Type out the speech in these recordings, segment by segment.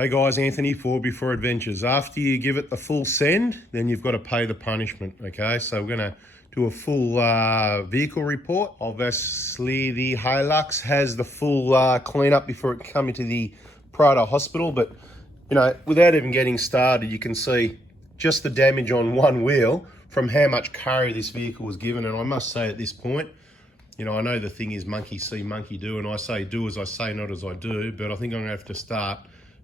Hey guys, Anthony for Before Adventures. After you give it the full send, then you've got to pay the punishment, okay? So we're going to do a full vehicle report. Obviously, the HILUX has the full cleanup before it come into the Prado hospital, but, you know, without even getting started, you can see just the damage on one wheel from how much carry this vehicle was given. And I must say at this point, you know, I know the thing is monkey see, monkey do, and I say do as I say, not as I do, but I think I'm going to have to start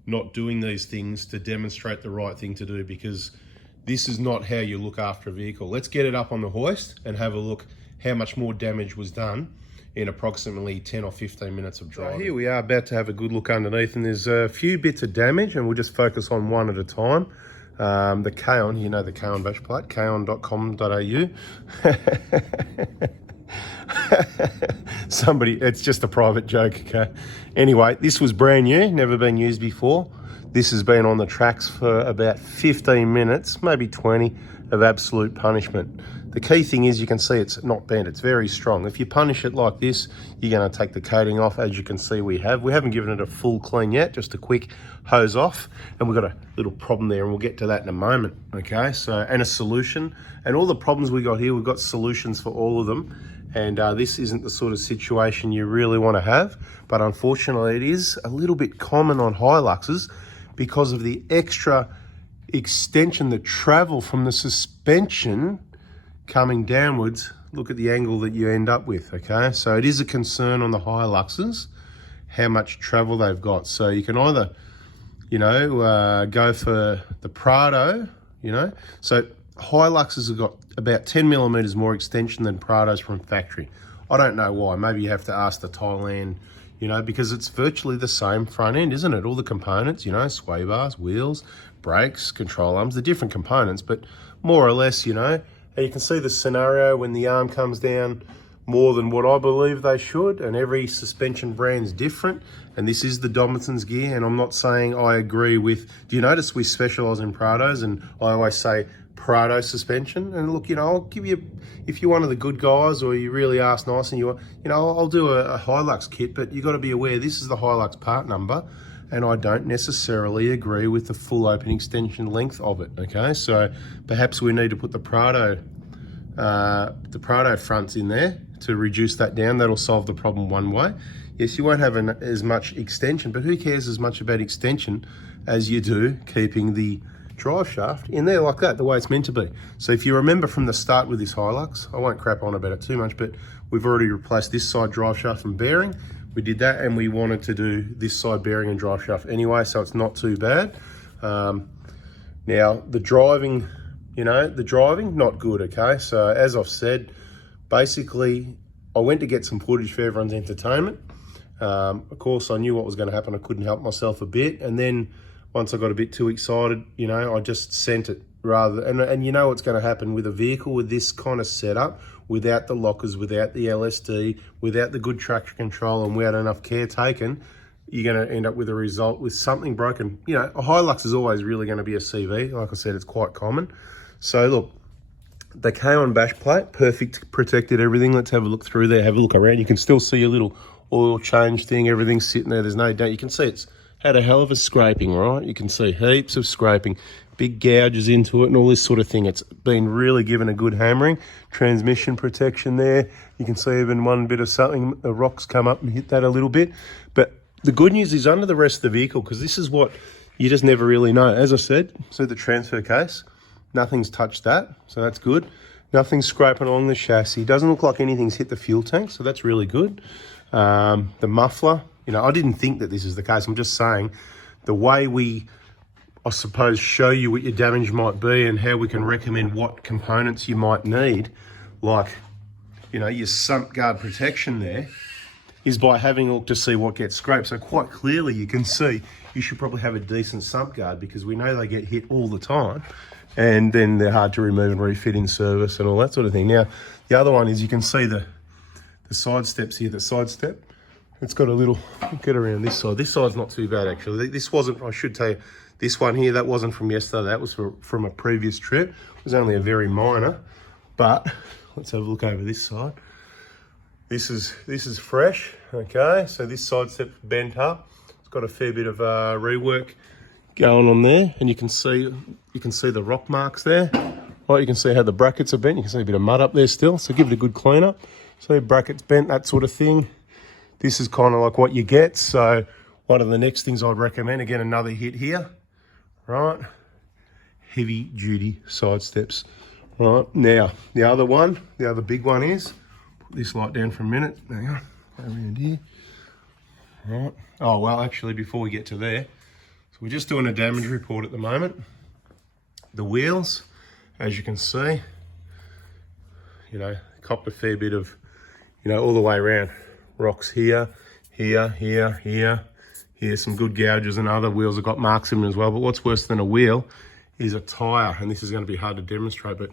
not doing these things to demonstrate the right thing to do, because this is not how you look after a vehicle. Let's get it up on the hoist and have a look how much more damage was done in approximately 10 or 15 minutes of driving. So here we are about to have a good look underneath, and there's a few bits of damage, and we'll just focus on one at a time. The Kaon, you know the Kaon bash plate, kaon.com.au. Somebody, it's just a private joke, okay? Anyway, this was brand new, never been used before. This has been on the tracks for about 15 minutes, maybe 20, of absolute punishment. The key thing is you can see it's not bent, it's very strong. If you punish it like this, you're gonna take the coating off, as you can see we have. We haven't given it a full clean yet, just a quick hose off, and we've got a little problem there, and we'll get to that in a moment, okay? So, and a solution, and all the problems we got here, we've got solutions for all of them. And this isn't the sort of situation you really want to have, but unfortunately it is a little bit common on Hiluxes because of the extra extension, the travel from the suspension coming downwards. Look at the angle that you end up with, okay? So it is a concern on the Hiluxes, how much travel they've got. So you can either, you know, go for the Prado, you know. So Hiluxes have got about 10 millimeters more extension than Prados from factory. I don't know why. Maybe you have to ask the Thailand, you know, because it's virtually the same front end, isn't it? All the components, you know, sway bars, wheels, brakes, control arms, the different components, but more or less, you know. And you can see the scenario when the arm comes down more than what I believe they should, and every suspension brand's different, and this is the Dobson's gear, and I'm not saying I agree with, do you notice we specialize in Prados, and I always say Prado suspension? And look, you know, I'll give you, if you're one of the good guys or you really ask nice and you know, I'll do a HILUX kit, but you got to be aware this is the HILUX part number, and I don't necessarily agree with the full open extension length of it, okay? So perhaps we need to put the Prado fronts in there to reduce that down. That'll solve the problem one way. Yes, you won't have as much extension, but who cares as much about extension as you do keeping the drive shaft in there like that, the way it's meant to be. So if you remember from the start with this HILUX, I won't crap on about it too much, but we've already replaced this side drive shaft and bearing. We did that, and we wanted to do this side bearing and drive shaft anyway, so it's not too bad. Now the driving, you know, not good, okay? So as I've said, basically I went to get some footage for everyone's entertainment. Of course I knew what was going to happen. I couldn't help myself a bit, and then once I got a bit too excited, you know, I just sent it rather, and you know what's going to happen with a vehicle with this kind of setup, without the lockers, without the LSD, without the good traction control, and without enough care taken, you're going to end up with a result with something broken. You know, a HILUX is always really going to be a CV. Like I said, it's quite common. So look, the Kaon bash plate, perfect, protected everything. Let's have a look through there, have a look around. You can still see a little oil change thing, everything's sitting there. There's no doubt. You can see it's had a hell of a scraping, right? You can see heaps of scraping, big gouges into it and all this sort of thing. It's been really given a good hammering. Transmission protection there. You can see even one bit of something, the rocks come up and hit that a little bit. But the good news is under the rest of the vehicle, because this is what you just never really know. As I said, see the transfer case? Nothing's touched that, so that's good. Nothing's scraping along the chassis. Doesn't look like anything's hit the fuel tank, so that's really good. The muffler, you know, I didn't think that this is the case. I'm just saying the way we, I suppose, show you what your damage might be and how we can recommend what components you might need, like, you know, your sump guard protection there, is by having a look to see what gets scraped. So quite clearly you can see you should probably have a decent sump guard, because we know they get hit all the time, and then they're hard to remove and refit in service and all that sort of thing. Now, the other one is you can see the side steps here, the side step. It's got a little, get around this side. This side's not too bad, actually. This wasn't, I should tell you, this one here, that wasn't from yesterday. That was from a previous trip. It was only a very minor, but let's have a look over this side. This is fresh, okay? So this side step's bent up. It's got a fair bit of rework going on there, and you can see the rock marks there. Right, you can see how the brackets are bent. You can see a bit of mud up there still, so give it a good clean up. So brackets bent, that sort of thing. This is kind of like what you get. So one of the next things I'd recommend, again, another hit here, right? Heavy duty side steps. Right, now the other big one is, put this light down for a minute. There you go, around here. Right. Oh, well, actually, before we get to there, so we're just doing a damage report at the moment. The wheels, as you can see, you know, copped a fair bit of, you know, all the way around. Rocks here, here, here, here. Here's some good gouges, and other wheels have got marks in them as well. But what's worse than a wheel is a tyre, and this is going to be hard to demonstrate, but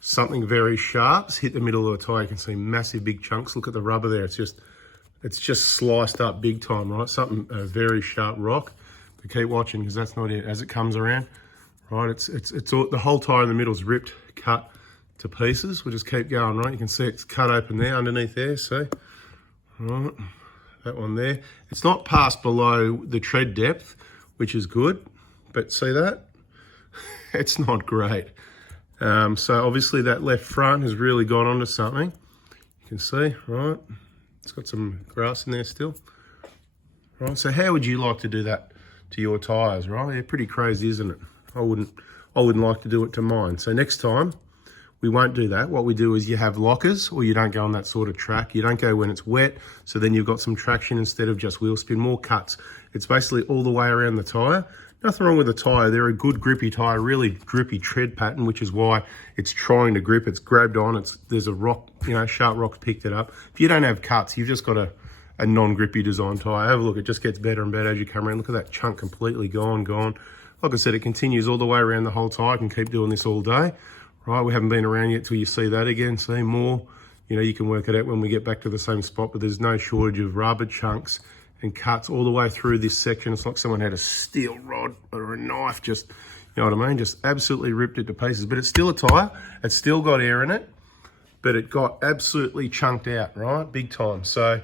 something very sharp's hit the middle of the tyre. You can see massive big chunks. Look at the rubber there. It's just sliced up big time, right? Something, a very sharp rock. But keep watching, because that's not it. As it comes around, right, it's all, the whole tyre in the middle's ripped, cut to pieces. We'll just keep going, right? You can see it's cut open there, underneath there, see? Right, that one there. It's not past below the tread depth, which is good, but see that? It's not great. So obviously that left front has really gone onto something. You can see, right? It's got some grass in there still. Right, so how would you like to do that to your tyres, right? Yeah, pretty crazy, isn't it? I wouldn't like to do it to mine. So next time, we won't do that. What we do is you have lockers, or you don't go on that sort of track. You don't go when it's wet, so then you've got some traction instead of just wheel spin, more cuts. It's basically all the way around the tyre. Nothing wrong with the tyre. They're a good grippy tyre, really grippy tread pattern, which is why it's trying to grip. It's grabbed on. There's a rock, you know, sharp rock picked it up. If you don't have cuts, you've just got a non-grippy design tyre. Have a look. It just gets better and better as you come around. Look at that chunk completely gone. Like I said, it continues all the way around the whole tyre. I can keep doing this all day. Right, we haven't been around yet till you see that again. See more, you know, you can work it out when we get back to the same spot, but there's no shortage of rubber chunks and cuts all the way through this section. It's like someone had a steel rod or a knife, just, you know what I mean? Just absolutely ripped it to pieces, but it's still a tyre. It's still got air in it, but it got absolutely chunked out, right? Big time. So,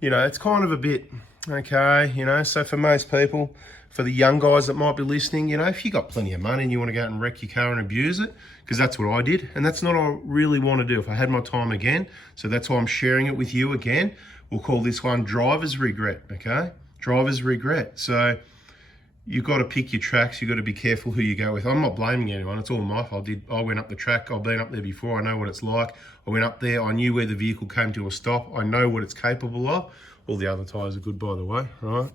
you know, it's kind of a bit, okay, you know, so for most people, for the young guys that might be listening, you know, if you got plenty of money and you want to go out and wreck your car and abuse it, because that's what I did, and that's not what I really want to do if I had my time again. So that's why I'm sharing it with you again. We'll call this one driver's regret, okay? Driver's regret. So you've got to pick your tracks. You've got to be careful who you go with. I'm not blaming anyone. It's all my fault. I went up the track. I've been up there before. I know what it's like. I went up there. I knew where the vehicle came to a stop. I know what it's capable of. All the other tyres are good, by the way, right?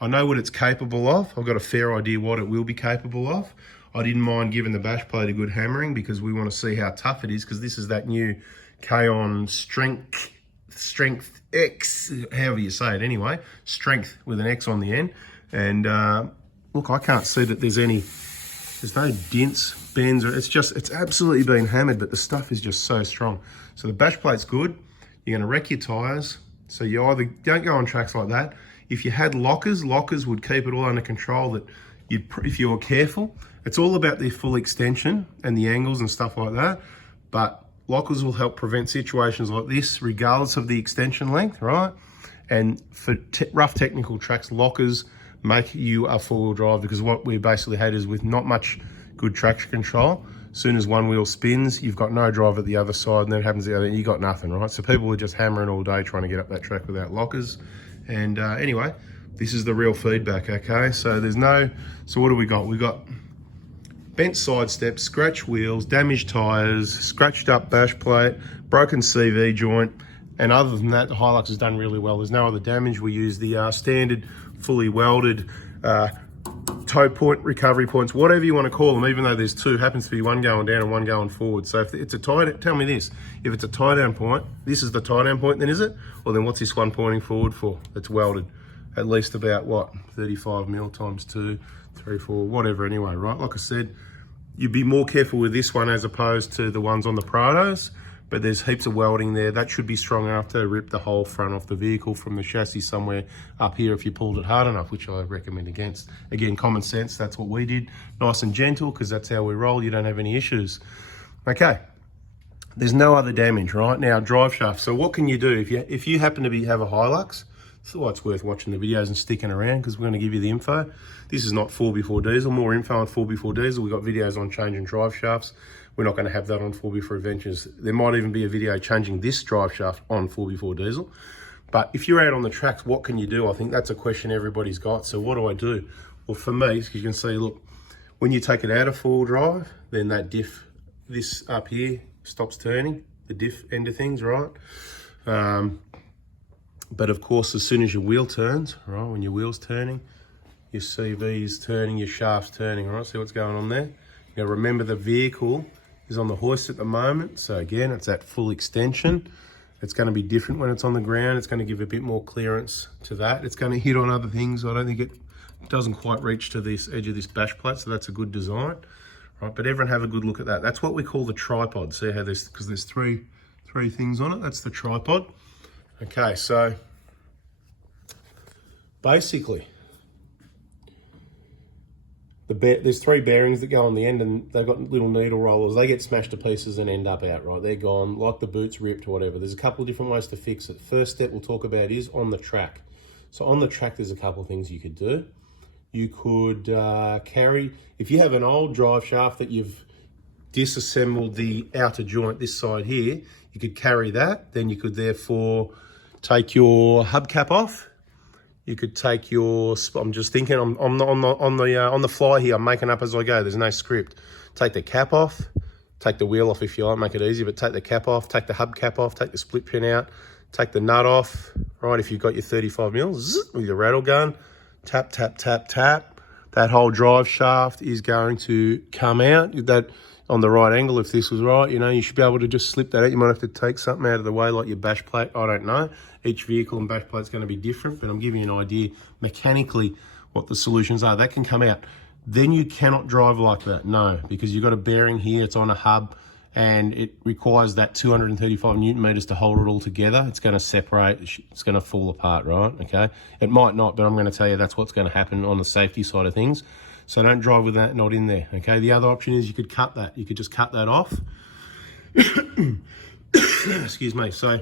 I know what it's capable of. I've got a fair idea what it will be capable of. I didn't mind giving the bash plate a good hammering because we want to see how tough it is, because this is that new K-On Strength X, however you say it anyway, strength with an X on the end. And look, I can't see that there's no dents, bends, or it's absolutely been hammered, but the stuff is just so strong. So the bash plate's good. You're going to wreck your tyres. So you either don't go on tracks like that. If you had lockers would keep it all under control. That if you were careful, it's all about the full extension and the angles and stuff like that. But lockers will help prevent situations like this, regardless of the extension length, right? And for rough technical tracks, lockers make you a four-wheel drive, because what we basically had is with not much good traction control, as soon as one wheel spins, you've got no drive at the other side, and then it happens the other, and you got nothing, right? So people were just hammering all day trying to get up that track without lockers. And anyway, this is the real feedback, okay? So so what do we got? We got bent side steps, scratched wheels, damaged tyres, scratched up bash plate, broken CV joint, and other than that, the HILUX has done really well. There's no other damage. We use the standard, fully welded toe point, recovery points, whatever you want to call them, even though there's two, happens to be one going down and one going forward. So if it's a tie, tell me this, if it's a tie down point, this is the tie down point then, is it? Or then what's this one pointing forward for? It's welded at least about what, 35 mil times 2, 3, 4, whatever anyway, right? Like I said, you'd be more careful with this one as opposed to the ones on the Prados, but there's heaps of welding there. That should be strong enough to rip the whole front off the vehicle from the chassis somewhere up here if you pulled it hard enough, which I recommend against. Again, common sense, that's what we did. Nice and gentle, because that's how we roll. You don't have any issues. Okay, there's no other damage, right? Now, drive shaft. So what can you do? If you happen to have a HILUX, That's why it's worth watching the videos and sticking around, because we're going to give you the info. This is not 4x4 diesel. More info on 4x4 diesel. We've got videos on changing drive shafts. We're not going to have that on 4x4 Adventures. There might even be a video changing this drive shaft on 4x4 diesel. But if you're out on the tracks, what can you do? I think that's a question everybody's got. So what do I do? Well, for me, as you can see, look, when you take it out of full drive, then that diff, this up here, stops turning, the diff end of things, right? But of course, as soon as your wheel turns, right, when your wheel's turning, your CV's turning, your shaft's turning, right? See what's going on there? Now remember, the vehicle is on the hoist at the moment. So again, it's at full extension. It's going to be different when it's on the ground. It's going to give a bit more clearance to that. It's going to hit on other things. I don't think it doesn't quite reach to this edge of this bash plate, so that's a good design, right? But everyone have a good look at that. That's what we call the tripod. See how there's, because there's three things on it. That's the tripod. Okay, so basically, there's 3 bearings that go on the end, and they've got little needle rollers. They get smashed to pieces and end up out, right? They're gone, like the boot's ripped or whatever. There's a couple of different ways to fix it. First step we'll talk about is on the track. So on the track, there's a couple of things you could do. You could carry, if you have an old drive shaft that you've disassembled the outer joint, this side here, you could carry that. Then you could therefore take your hubcap off. You could take your, I'm just thinking, I'm on the fly here, I'm making up as I go, there's no script. Take the cap off, take the wheel off if you like, make it easy, but take the cap off, take the hubcap off, take the split pin out, take the nut off, right? If you've got your 35 mils with your rattle gun, tap, tap, tap, tap. That whole drive shaft is going to come out. That on the right angle, if this was right, you know, you should be able to just slip that out. You might have to take something out of the way, like your bash plate. I don't know. Each vehicle and bash plate's going to be different, but I'm giving you an idea mechanically what the solutions are. That can come out. Then you cannot drive like that, no, because you've got a bearing here, it's on a hub, and it requires that 235 Newton meters to hold it all together. It's going to separate, it's going to fall apart, right? Okay, it might not, but I'm going to tell you that's what's going to happen on the safety side of things. So don't drive with that not in there, okay? The other option is you could cut that. You could just cut that off. Excuse me. So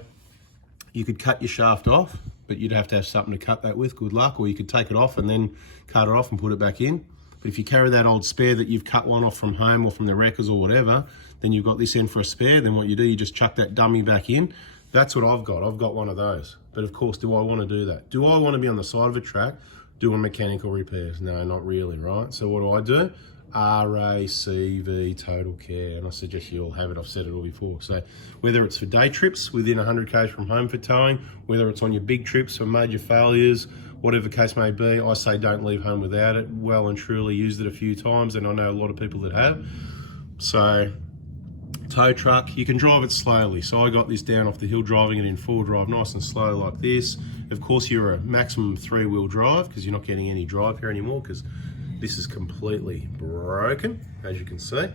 you could cut your shaft off, but you'd have to have something to cut that with, good luck, or you could take it off and then cut it off and put it back in. But if you carry that old spare that you've cut one off from home or from the wreckers or whatever, then you've got this in for a spare, then what you do, you just chuck that dummy back in. That's what I've got. I've got one of those. But of course, do I want to do that? Do I want to be on the side of a track doing mechanical repairs? No, not really, right? So what do? RACV Total Care, and I suggest you all have it. I've said it all before. So whether it's for day trips within 100 k's from home for towing, whether it's on your big trips for major failures, whatever the case may be, I say don't leave home without it. Well and truly used it a few times, and I know a lot of people that have. So tow truck, you can drive it slowly. So I got this down off the hill, driving it in 4-drive, nice and slow like this. Of course, you're a maximum 3-wheel drive because you're not getting any drive here anymore because this is completely broken, as you can see.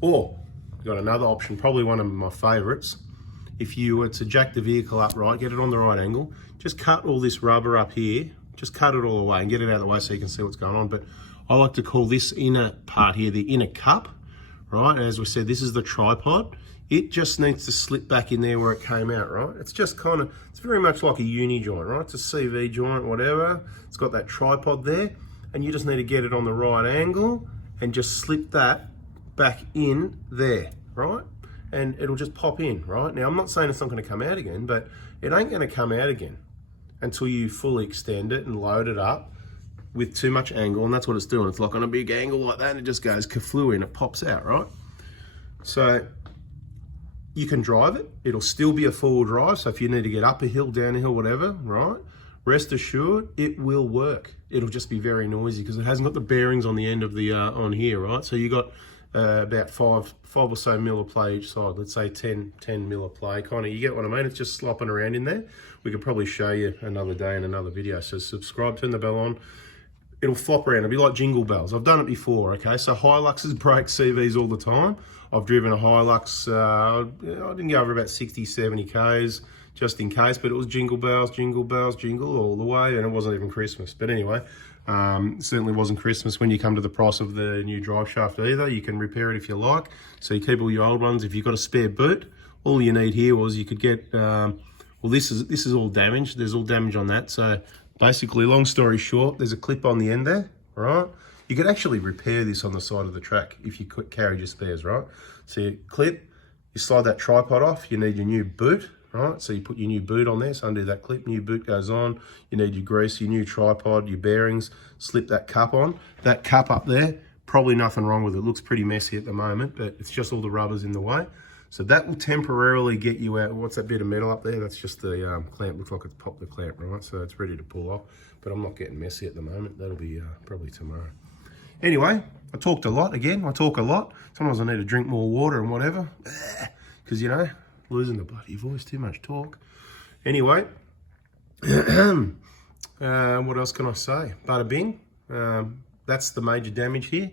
Or, you've got another option, probably one of my favorites. If you were to jack the vehicle up right, get it on the right angle, just cut all this rubber up here, just cut it all away and get it out of the way so you can see what's going on. But I like to call this inner part here the inner cup, right? As we said, this is the tripod. It just needs to slip back in there where it came out, right? It's just kind of, it's very much like a uni joint, right? It's a CV joint, whatever. It's got that tripod there, and you just need to get it on the right angle and just slip that back in there, right? And it'll just pop in, right? Now, I'm not saying it's not going to come out again, but it ain't going to come out again until you fully extend it and load it up with too much angle, and that's what it's doing. It's like on a big angle like that, and it just goes kaflooey and it pops out, right? So you can drive it. It'll still be a full drive, so if you need to get up a hill, down a hill, whatever, right? Rest assured, it will work. It'll just be very noisy because it hasn't got the bearings on the end of the, on here, right? So you got about five or so mil of play each side. Let's say 10 mil of play, kind of, you get what I mean? It's just slopping around in there. We could probably show you another day in another video. So subscribe, turn the bell on. It'll flop around, it'll be like jingle bells. I've done it before, okay? So Hiluxes break CVs all the time. I've driven a Hilux, I didn't go over about 60, 70 Ks, just in case, but it was jingle bells, jingle bells, jingle all the way, and it wasn't even Christmas. But anyway, certainly wasn't Christmas when you come to the price of the new drive shaft either. You can repair it if you like. So you keep all your old ones. If you've got a spare boot, all you need here was you could get Well, this is all damaged. There's all damage on that. So basically, long story short, there's a clip on the end there, right? You could actually repair this on the side of the track if you could carry your spares, right? So you clip, you slide that tripod off, you need your new boot, right? So you put your new boot on there, so undo that clip, new boot goes on, you need your grease, your new tripod, your bearings, slip that cup on. That cup up there, probably nothing wrong with it. It looks pretty messy at the moment, but it's just all the rubbers in the way. So that will temporarily get you out. What's that bit of metal up there? That's just the clamp. Looks like it's popped the clamp, right? So it's ready to pull off, but I'm not getting messy at the moment. That'll be probably tomorrow. Anyway, I talked a lot again. I talk a lot. Sometimes I need to drink more water and whatever, because, you know, losing the bloody voice, too much talk. Anyway, what else can I say? Bada bing. That's the major damage here.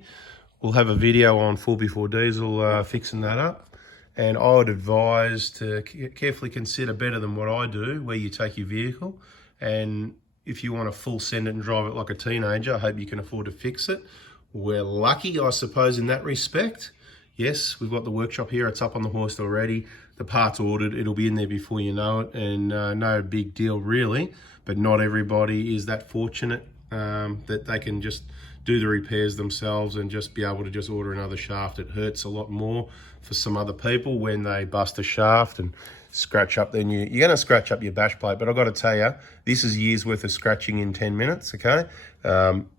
We'll have a video on full before diesel fixing that up. And I would advise to carefully consider better than what I do, where you take your vehicle. And if you want to full send it and drive it like a teenager, I hope you can afford to fix it. We're lucky, I suppose, in that respect. Yes, we've got the workshop here. It's up on the hoist already. The part's ordered. It'll be in there before you know it. And no big deal, really. But not everybody is that fortunate that they can just do the repairs themselves and just be able to just order another shaft. It hurts a lot more for some other people when they bust a shaft and scratch up their new... You're going to scratch up your bash plate, but I've got to tell you, this is years worth of scratching in 10 minutes, okay?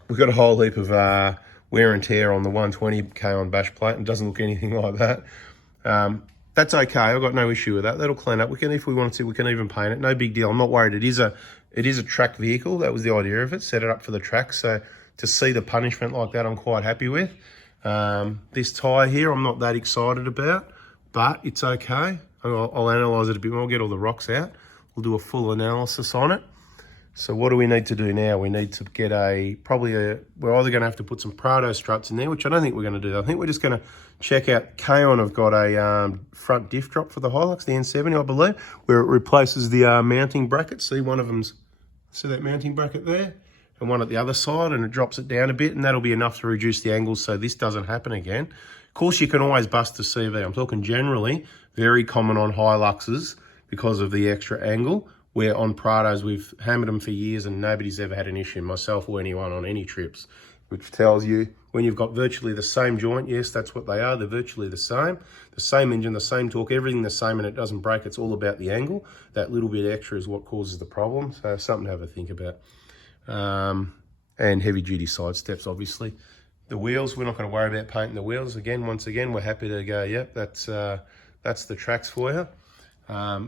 We've got a whole heap of wear and tear on the 120K on bash plate, and it doesn't look anything like that. That's okay. I've got no issue with that. That'll clean up. We can, if we wanted to, we can even paint it. No big deal. I'm not worried. It is a track vehicle. That was the idea of it. Set it up for the track. So to see the punishment like that, I'm quite happy with. This tyre here, I'm not that excited about, but it's okay. I'll analyse it a bit more, get all the rocks out. We'll do a full analysis on it. So what do we need to do now? We need to get we're either going to have to put some Prado struts in there, which I don't think we're going to do. I think we're just going to check out. K-On have got a front diff drop for the HILUX, the N70, I believe, where it replaces the mounting bracket. See, one of them's, see that mounting bracket there? And one at the other side, and it drops it down a bit, and that'll be enough to reduce the angles so this doesn't happen again. Of course, you can always bust a CV. I'm talking generally, very common on HILUXes because of the extra angle, where on Prados, we've hammered them for years and nobody's ever had an issue, myself or anyone on any trips, which tells you when you've got virtually the same joint, yes, that's what they are, they're virtually the same engine, the same torque, everything the same, and it doesn't break, it's all about the angle. That little bit extra is what causes the problem, so something to have a think about. And heavy duty side steps, obviously. The wheels, we're not going to worry about painting the wheels again. Once again, we're happy to go, yep, that's the tracks for you.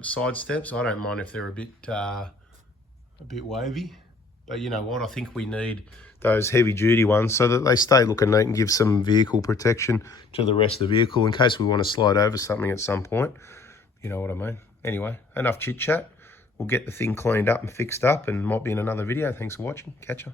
Side steps, I don't mind if they're a bit wavy, but you know what, I think we need those heavy duty ones so that they stay looking neat and give some vehicle protection to the rest of the vehicle in case we want to slide over something at some point. You know what I mean? Anyway, enough chit chat. We'll get the thing cleaned up and fixed up, and might be in another video. Thanks for watching. Catch ya.